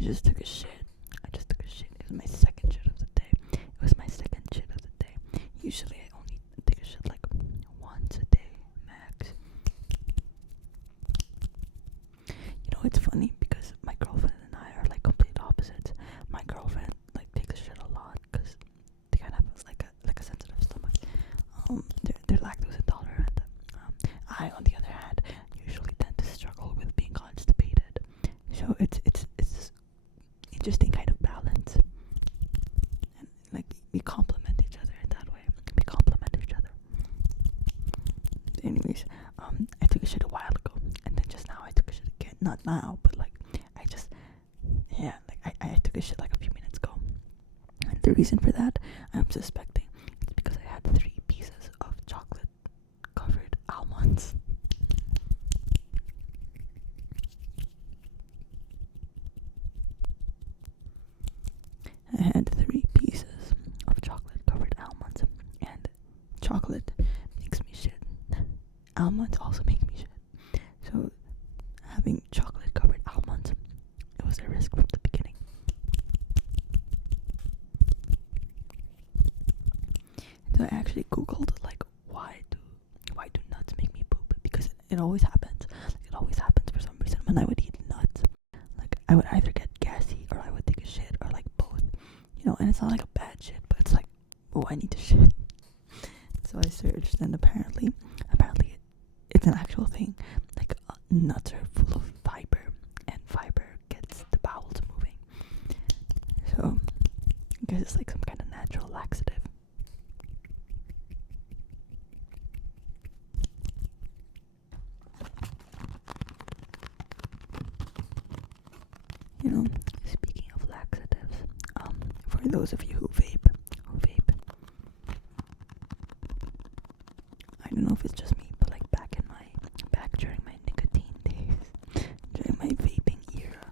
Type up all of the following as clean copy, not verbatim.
I just took a shit. It was my second shit of the day. Usually I only take a shit like once a day max. You know, it's funny because my girlfriend and I are like complete opposites. My girlfriend like takes a shit a lot because they kind of have like a sensitive stomach. They're lactose intolerant. I, on the other hand, usually tend to struggle with being constipated. So it's this interesting kind of balance, and like we complement each other in that way. Anyways, I took a shit a while ago, and then just now I took a shit again. Not now, but like I took a shit like a few minutes ago. And the reason for that, I'm suspecting, is because I had 3 pieces of chocolate covered almonds. I had 3 pieces of chocolate covered almonds, and chocolate makes me shit. Almonds also make me shit. So having chocolate covered almonds, it was a risk from the beginning. So I actually googled like why do nuts make me poop, because it always happens. It always happens for some reason when I would eat nuts. Like I would either get gassy or I would take a shit or like both. You know, and it's not like a bad shit, but it's like, oh, I need to shit. So I searched, and apparently it's an actual thing. Like nuts are full of fiber, and fiber gets the bowels moving. So I guess it's like some kind of natural laxative. You know, speaking of laxatives, for those of you who vape, I don't know if it's just me, but like back during my nicotine days, during my vaping era,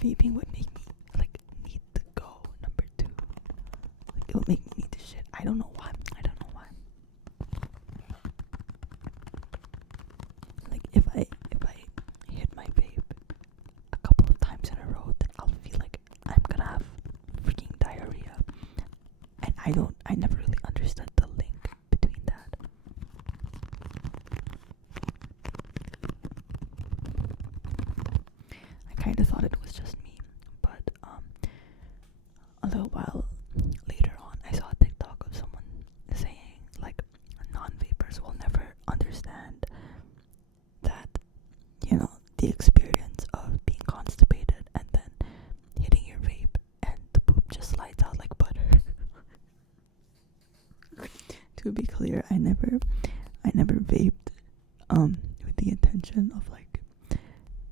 vaping would make me like need to go number 2. Like it would make me need to shit. I don't know why. Like if I hit my vape a couple of times in a row, then I'll feel like I'm gonna have freaking diarrhea. And I never really understood the link between that. I kind of thought it was just me, but a little while later on, I saw a TikTok of someone saying like non-vapers will never understand that, you know, the experience of being constipated and then hitting your vape and the poop just slides out like butter. To be clear, I never vaped with the intention of like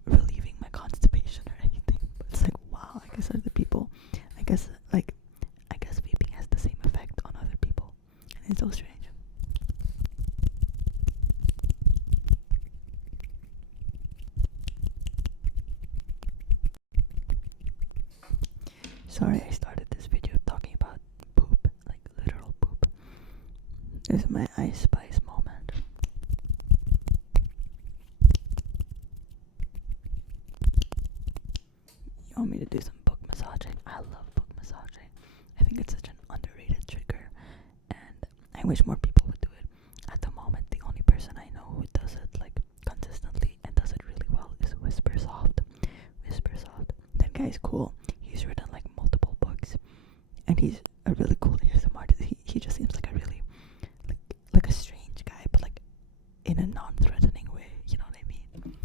relieving my constipation or anything. But it's like, wow, I guess other people, I guess vaping has the same effect on other people, and it's so strange. Sorry, I started this video talking about poop, like literal poop. This is my Ice Spice moment. You want me to do some book massaging? I love book massaging. I think it's such an underrated trigger, and I wish more people would do it. At the moment, the only person I know who does it like consistently and does it really well is Whispersoft. That guy's cool. He's written like multiple books, and he's a really cool ASMR artist. He just seems like a really like a strange guy, but like in a non-threatening way. You know what I mean?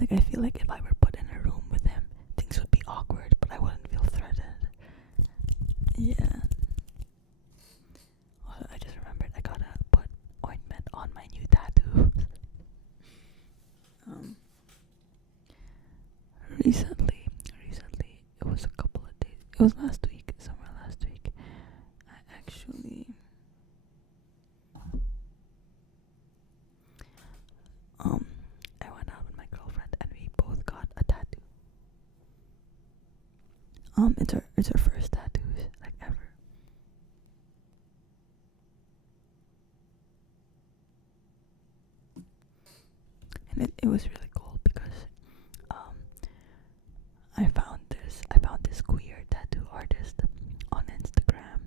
Like I feel like if I were put in a room with him, things would be awkward, but I wouldn't feel threatened. Yeah. Also, I just remembered I gotta put ointment on my new tattoo. Recently, it was a couple of days. It was somewhere last week. I actually I went out with my girlfriend and we both got a tattoo. It's her first tattoos like ever. And it was really cool because um I found this queer tattoo artist on Instagram,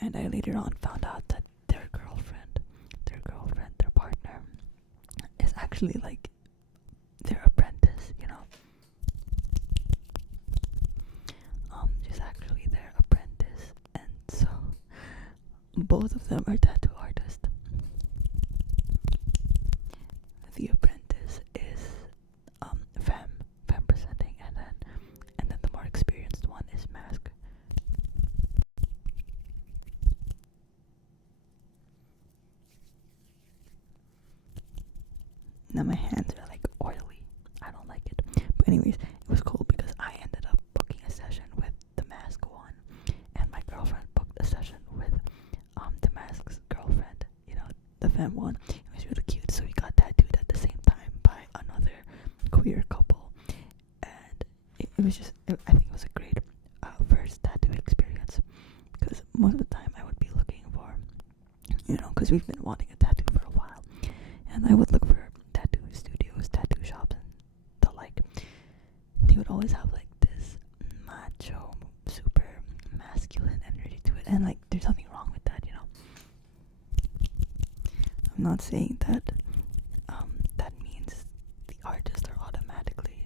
and I later on found out that their partner is actually like their apprentice, she's actually their apprentice, and so both of them are tattoo artists. The apprentice is femme presenting, and then the more experienced one is mask. Now my hands are like oily. I don't like it. But anyways, it was cool because I ended up booking a session with the mask one, and my girlfriend booked a session with the mask's girlfriend, the femme one. It was really cute. So we got tattooed at the same time by another queer couple, and it was just, I think it was a great first tattoo experience, because most of the time I would be looking for, because we've been wanting a tattoo for a while, and I would look for tattoo studios, tattoo shops, and the like. They would always have like this macho, super masculine energy to it, and like there's nothing wrong with that. I'm not saying that that means the artists are automatically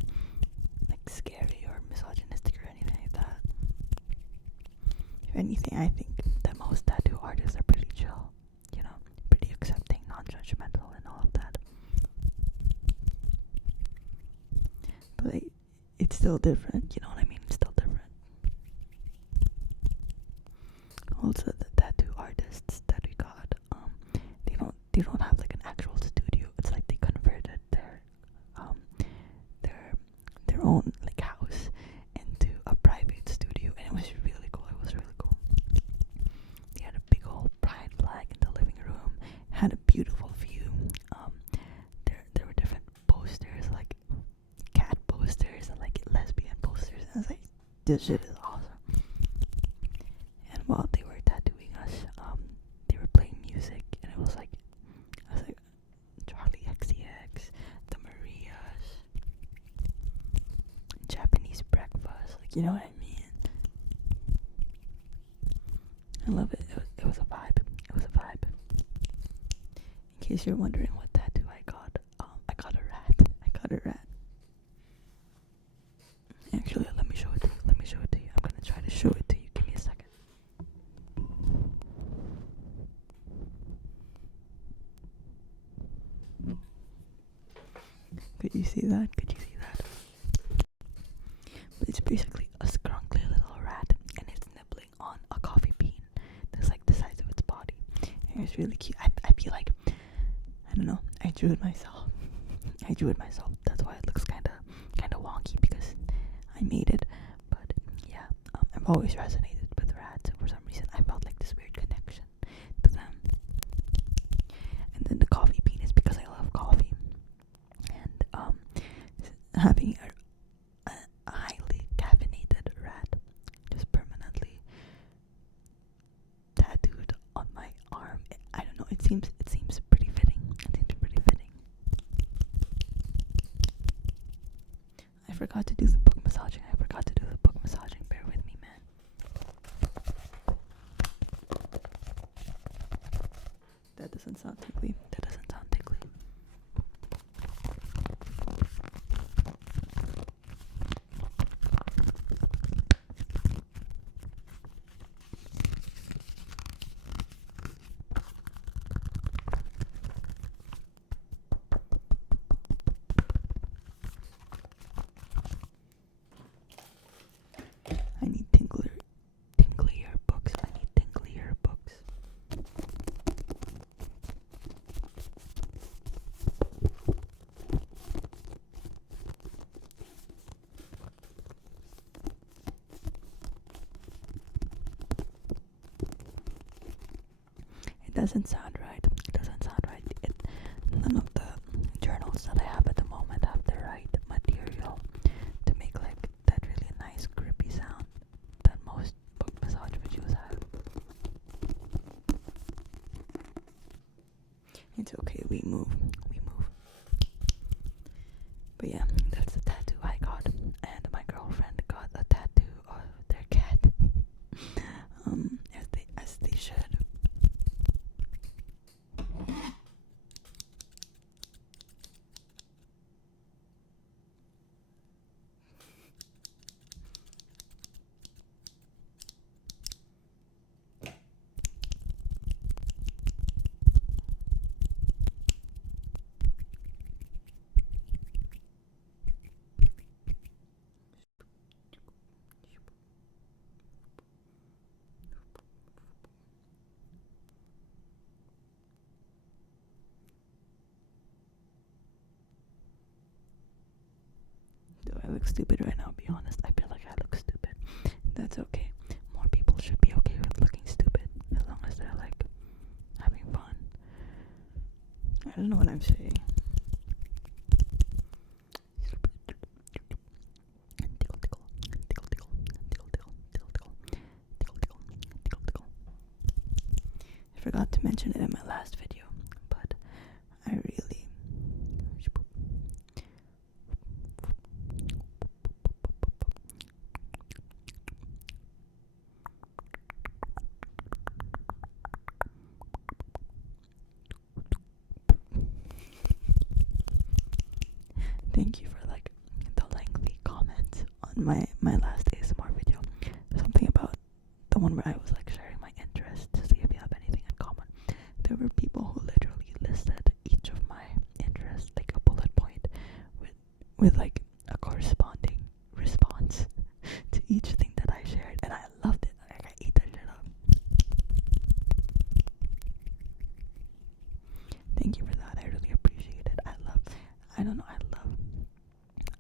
like scary or misogynistic or anything like that. If anything, I think that most tattoo artists are pretty chill, pretty accepting, non-judgmental, and all of that. But like, it's still different, you know what I mean? It's still different. Also, the tattoo artists that we got, they don't have like an actual studio. It's like they converted their own like house into a private studio, and it was really cool. It was really cool. They had a big old pride flag in the living room. It had a beautiful view. There were different posters, like cat posters and like lesbian posters, and I was like, this shit is awesome. And while they were tattooing us, they were playing music, and it was like Charlie XCX, the Marias, Japanese breakfast, like, you know what I mean? I love it. It was a vibe. It was a vibe. In case you're wondering what tattoo I got a rat. I got a rat. Actually, let me show it to you. I'm gonna try to show it to you. Give me a second. Could you see that? But it's basically a scrunkly little rat, and it's nibbling on a coffee bean that's like the size of its body. And it's really cute. I feel like, I don't know, I drew it myself. That's why it looks kinda wonky, because I made it. But yeah, I've always resonated with rats, and for some reason I felt like this weird connection to them. And then the coffee bean is because I love coffee, and having a highly caffeinated rat just permanently tattooed on my arm, I don't know, it seems pretty fitting. I forgot to do the book massaging. Bear with me, man. That doesn't sound tickly. I need tinglier books. It doesn't sound right. None of the journals that I have at the moment have the right material to make like that really nice grippy sound that most book massage videos have. It's okay, we move. But yeah, that's the tattoo I got, and my girlfriend got a tattoo of their cat. As they should. Do I look stupid right now? Be honest, I feel like I look stupid. That's okay. More people should be okay with looking stupid as long as they're like having fun. I don't know what I'm saying. I forgot to mention it in my last video, but I really thank you for like the lengthy comments on my last ASMR video. Something about the one where I was like sharing my interests to see if you have anything in common. There were people who literally listed each of my interests, like a bullet point with like a corresponding response to each thing that I shared, and I loved it. Like, I ate that shit up. Thank you for that. I really appreciate it. I love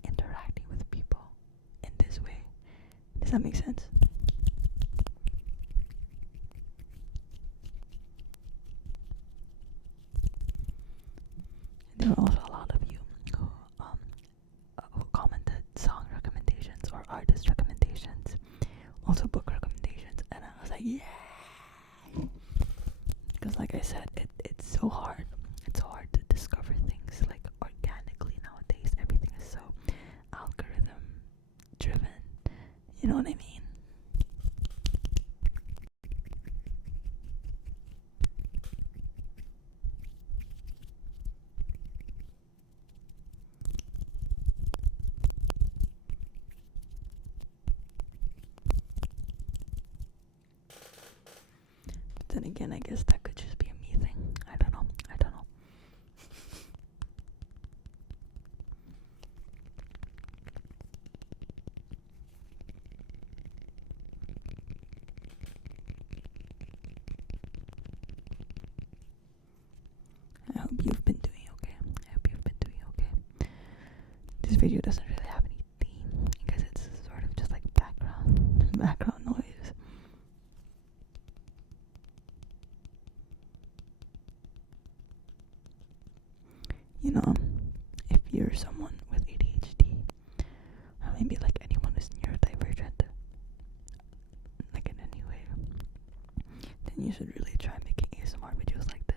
interacting with people in this way. Does that make sense? There were also a lot of you who commented song recommendations or artist recommendations, also book recommendations, and I was like, yeah, because like I said, it's so hard. It's so hard to discover things like organically nowadays. Everything is so algorithm driven. You know what I mean? Then again, I guess that could just be a me thing. I don't know. I hope you've been doing okay. This video doesn't really have any theme because it's sort of just like background noise. You know, if you're someone with ADHD, or maybe like anyone who's neurodivergent, like in any way, then you should really try making ASMR videos like this.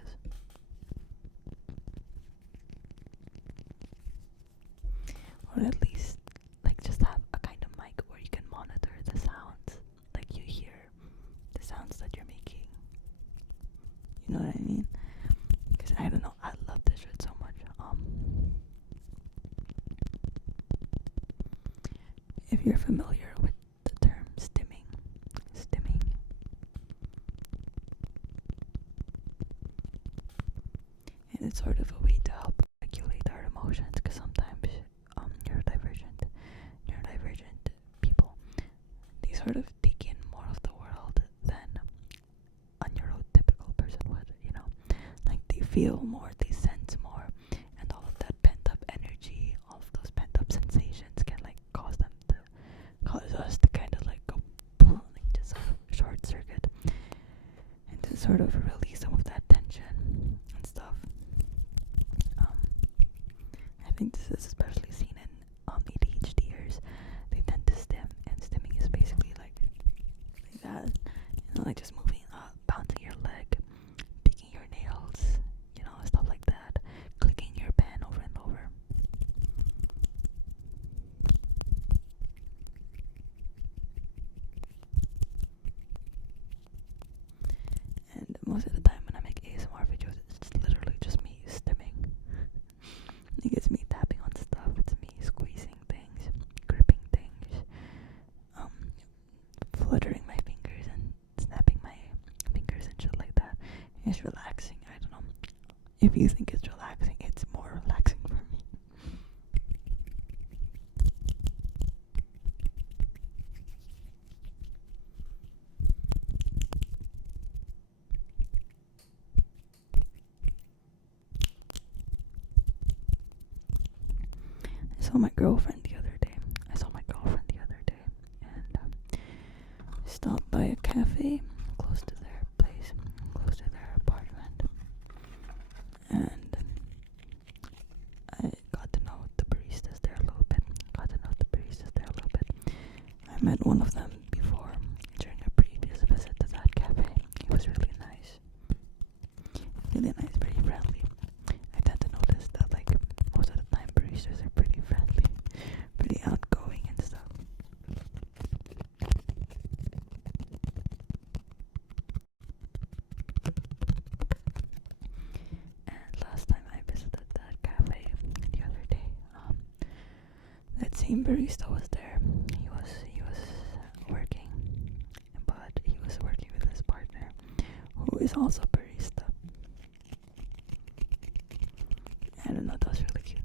Or at least, like, just have a kind of mic where you can monitor the sounds. Like, you hear the sounds that you're making. You know what I mean? Because I don't know, I love this shit so much. If you're familiar with the term stimming, and it's sort of a way to help regulate our emotions, because sometimes neurodivergent people, they sort of take in more of the world than a neurotypical person would, you know? Like, they feel more, they sense more, and all of that pent-up energy, all of those pent-up sensations can like cause us to kind of like go boom, like just sort of short circuit, and to sort of release some of that tension and stuff. I think this is especially seen in ADHDers. They tend to stim, and stimming is basically like that, you know, like just moving, bouncing your leg, picking your nails, you know, stuff most of the time when I make ASMR videos, it's literally just me stimming. It's me tapping on stuff. It's me squeezing things, gripping things, fluttering my fingers and snapping my fingers and shit like that. It's relaxing. I don't know. If you think it's relaxing, it's more relaxing for me. I saw my girlfriend the other day. And stopped by a cafe close to their place, close to their apartment. And I got to know the baristas there a little bit. I met one of them before during a previous visit to that cafe. He was really nice. Very friendly. I tend to notice that like most of the time baristas are pretty friendly, pretty outgoing and stuff. And last time I visited that cafe the other day, that same barista was there. He was working, but he was working with his partner, who is also a barista. I don't know, that was really cute.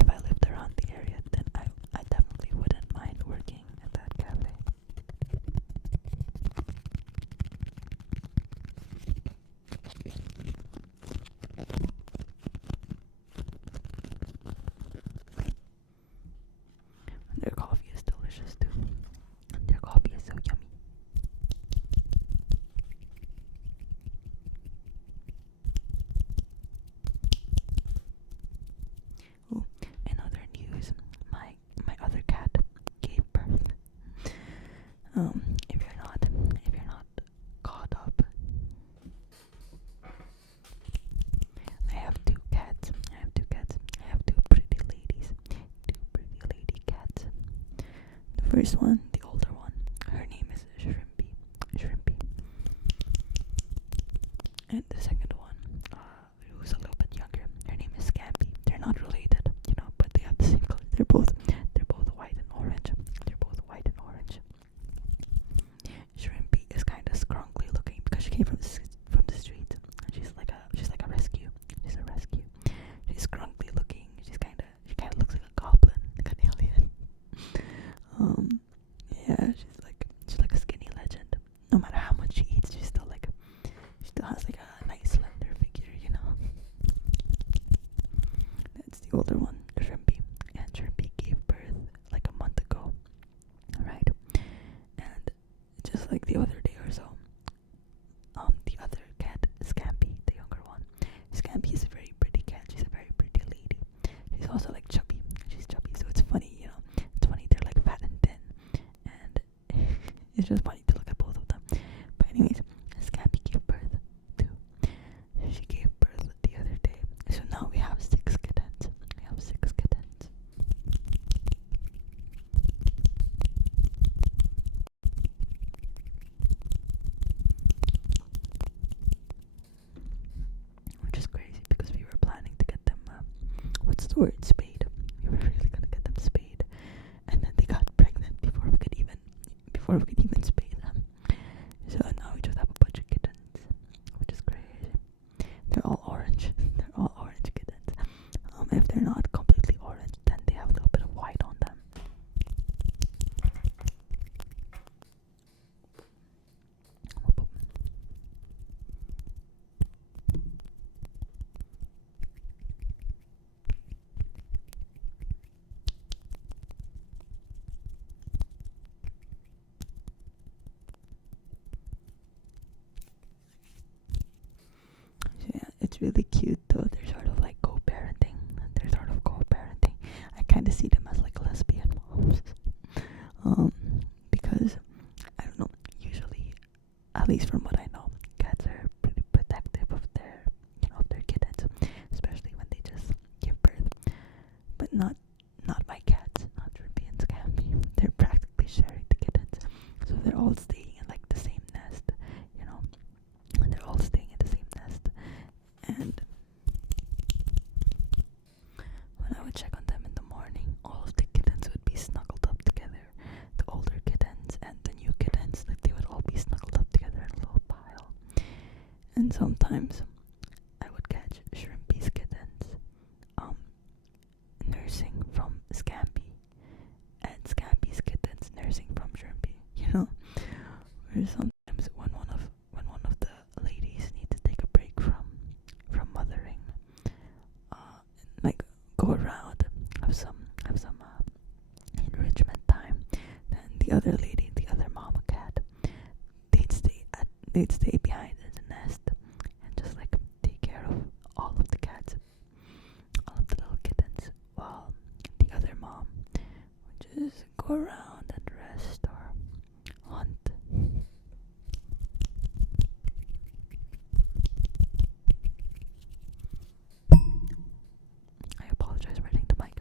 If I lived around the area, then I definitely wouldn't mind working at that cafe. Their coffee is delicious too. Their coffee is so yummy. Ooh, in other news, my other cat gave birth. If you're not caught up, I have two cats. I have two pretty ladies. Two pretty lady cats. The first one, the older one, her name is Shrimpy. And the second one, who's a little bit younger, her name is Scampy. They're not related, but they have the same color. They're both white and orange. Shrimpy is kind of scrunkly looking because she came from the street. She's like a rescue. She's a rescue. She's scrunkly looking. She kind of looks like a goblin, like an alien. Yeah, she's like a skinny legend. No matter how much she eats, she still has like a nice slender figure, That's the older one, Shrimpy. And Shrimpy gave birth like a month ago, right? And just like the other day or so, the other cat, Scampy, the younger one. Scampy is a very pretty cat. She's a very pretty lady. She's also like chubby. She's chubby, so it's funny, It's funny they're like fat and thin, and it's just funny to look at both of them. But anyways, Scampy gave birth too. She gave birth the other day, so now we have 6 kittens. Which is crazy because we were planning to get them, what's the word, spayed. We were really gonna get them spayed, and then they got pregnant before we could even spay them. So now we just have a bunch of kittens, which is crazy. They're all orange. They're all orange kittens. If they're not completely orange, then they have a little bit of white on them. Yeah, it's really cute though. They're sort of like co-parenting. I kind of see them as like lesbian moms. Because I don't know. Usually, at least from what I know, cats are pretty protective of their kittens, especially when they just give birth. But not my cats, not Ruby and Scampy. They're practically sharing the kittens, so they're all staying in like the sometimes I would catch shrimpies kittens nursing from Scampi, and Scampi's kittens nursing from Shrimpy, or sometimes when one of the ladies need to take a break from mothering, like go around, have some enrichment time, then the other lady, the other mama cat, they'd stay behind in the nest and just like take care of all of the cats, all of the little kittens, while the other mom would just go around and rest or hunt. I apologize for hitting the mic.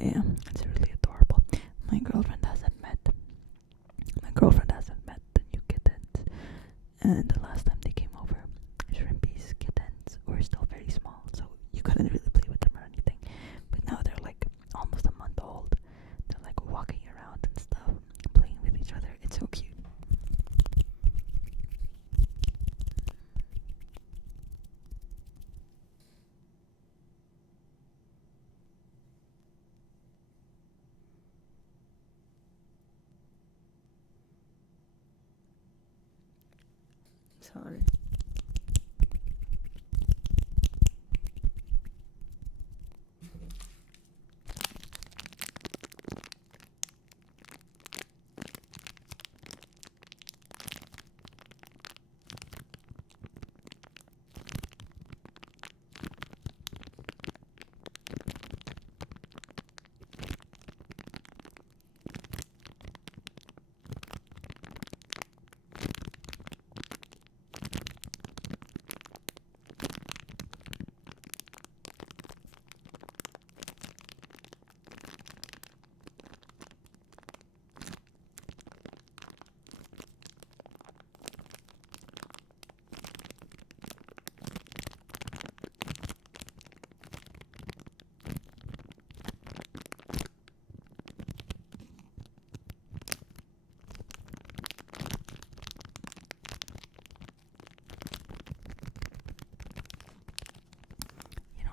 Yeah, it's really adorable. My girlfriend hasn't met the new kittens, and the last time they came over, Shrimpy's kittens were still very small, so you couldn't really play with them or anything. But now they're like almost a month old. They're like walking around and stuff, playing with each other. It's so cute. Sorry.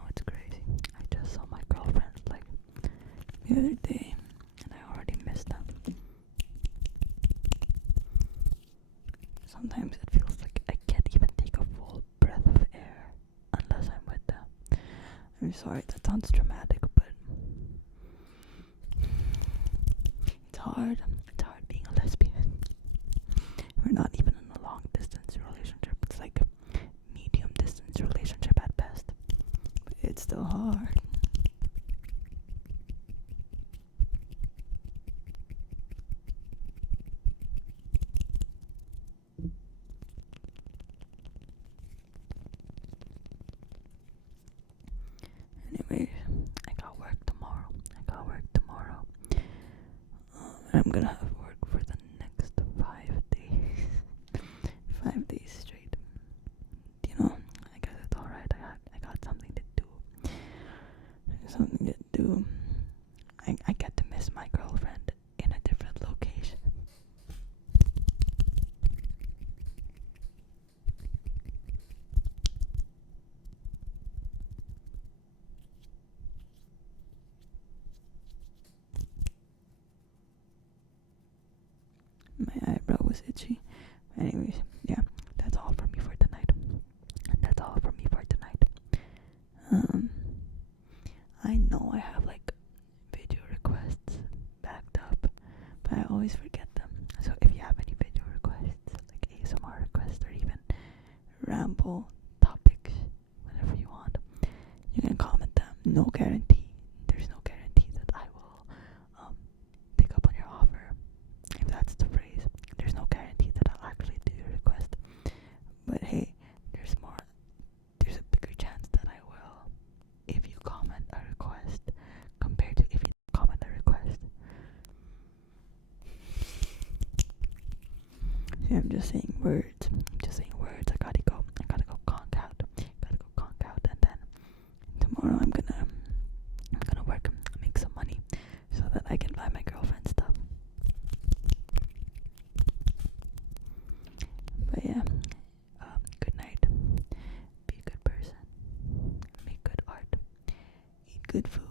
It's crazy. I just saw my girlfriend like the other day, and I already missed them. Sometimes it feels like I can't even take a full breath of air unless I'm with them. I'm sorry, that sounds dramatic, but it's hard. It's hard being a lesbian. We're not even in a long distance relationship. It's like a medium distance relationship at best. But it's still hard. Anyways, I got work tomorrow. And I'm gonna have work for the next 5 days. 5 days straight. I guess it's alright. I got something to do. I get to miss my girlfriend in a different location. My eyebrow was itchy. Anyways, yeah, that's all from me for tonight. I know I have like video requests backed up, but I always forget them. So if you have any video requests, like ASMR requests, or even ramble topics, whatever you want, you can comment them. No guarantee. There's no guarantee that I will pick up on your offer. If that's the phrase, there's no guarantee that I'll actually do your request. But hey, there's a bigger chance that I will if you comment a request compared to if you don't comment a request. Yeah, I'm just saying words. I gotta go. I gotta go conk out. And then tomorrow I'm gonna work, make some money, so that I can buy my girlfriend stuff. But yeah, good night. Be a good person. Make good art. Eat good food.